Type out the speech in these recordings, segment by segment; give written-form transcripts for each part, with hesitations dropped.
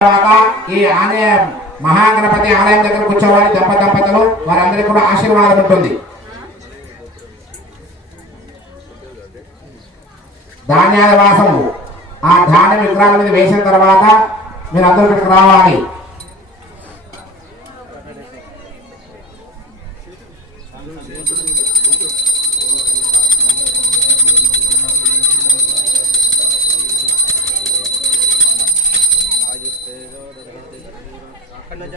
ఈ ఆలయ మహాగణపతి ఆలయం దగ్గర కూర్చోవాలి దంపతులు వారందరికీ కూడా ఆశీర్వాదం ఉంటుంది. ధాన్యాల వాసము ఆ ధాన్య విగ్రహాల మీద వేసిన తర్వాత మీరు అందరూ ఇక్కడికి రావాలి.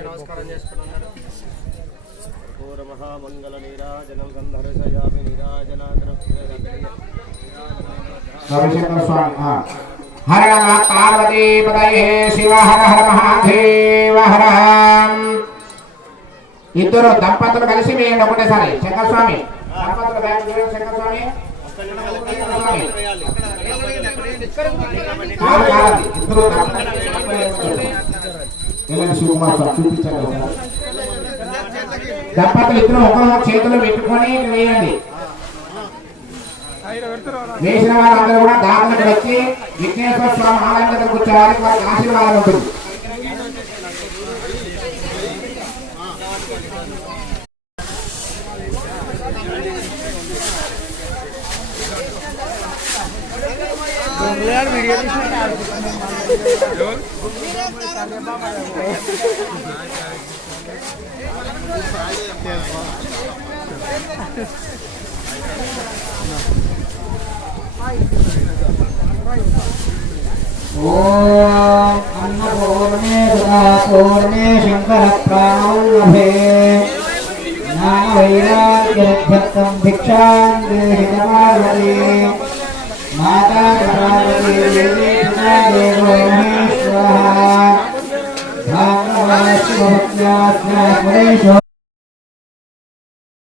నమస్కారం చేసుకున్నాను. పూర్వ మహామంగళ నీరాజనం సందర్శయామి నీరాజనాగ్ర హర నమ పార్వతీ పతయే శివ హర హర మహాదేవ హర. ఇద్దరు దంపతులు కలిసి వేయండి ఒకటేసారి. శంకరస్వామి దంపతులు శంకరస్వామి దంపతులు ఇద్దరు ఒకరు చేతులు పెట్టుకొని వేయండి. వేసిన వాళ్ళందరూ కూడా దారులకు వచ్చి విఘ్నేశ్వర స్వామి ఆలయం దగ్గర కూర్చోవాలి. వారికి ఆశీర్వాదం ఉంటుంది. ఓం అన్నపూర్ణే సదాపూర్ణే శంకర ప్రాణే నామవైరాగ్యర్థం భిక్షాం దేహి పార్వతీ మాతా పార్వతీ దేవీ దేవో మహేశ్వరః ధామవాసి భక్త్యా